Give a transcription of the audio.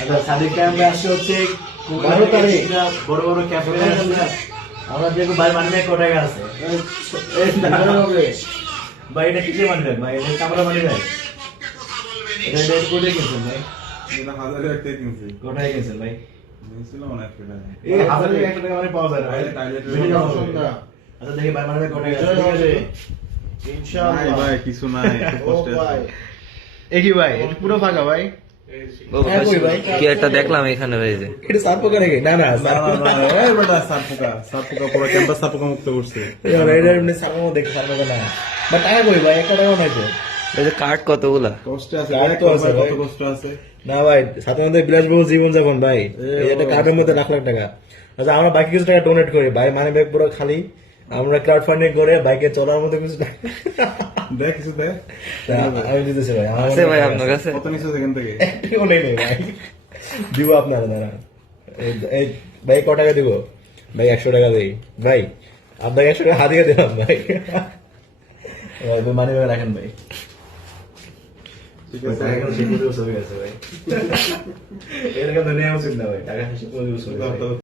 আচ্ছা সাদিক ক্যাম্পে আসছে হচ্ছে 12 তারিখ বড় বড় ক্যাম্পে আসছে আমরা দেখো ভাই মানবে কত টাকা আছে এই না হবে ভাই এটা কিসে মানবে ভাই এটা ক্যামেরা মানবে এটা কোটে কিনছেন ভাই এটা 1000 টাকা কিনছি কোটায় কিনছেন ভাই নিছিল অনেক টাকা এই 1000 টাকা মানে পাওয়া যায় না ভাই আচ্ছা দেখি ভাই মানবে কত টাকা আছে ইনশাআল্লাহ ভাই কিছু নাই একটু কষ্ট আছে একই ভাই এটা পুরো ফাঁকা ভাই কি একটা দেখলাম এখানে হয়েছে এটা সাপ পোকা নাকি না না না না না এই বেটা সাপোকা পুরো ক্যাম্পাস সাপোকা মুক্ত করছে এটা এমনি সাপও দেখতে পারবে না বা টাকা কই ভাই 1 টাকাও নাই তো এই যে কার্ড কতগুলা কষ্ট আছে কার তো আছে কত ভাই। কষ্ট আছে না ভাই সাথে মধ্যে বিলাসবহুল জীবন যাপন ভাই এই একটা কার্ডের মধ্যে লাখ লাখ টাকা আচ্ছা আমরা বাকি কিছু টাকা ডোনেট করি ভাই মানে ব্যাগ পুরো খালি আমরা ক্রাউড ফান্ডিং করে বাইকে চলার মতো কিছু টাকা দেখ কিছু দেখ আমি দিতেছি ভাই আমার আছে ভাই আপনার কাছে কত নিছো সেখান থেকে একটিও নেই ভাই দিব আপনারা দাঁড়া এই ভাই ক টাকা দিব ভাই 100 টাকা দেই ভাই আপনাকে 100 টাকা হাতিয়ে দিলাম ভাই ভাই মানে রাখেন ভাই ঠিক টাকা কেন সেই করে ছবি আছে ভাই এর কথা নেওয়া উচিত না ভাই টাকা শেষ করে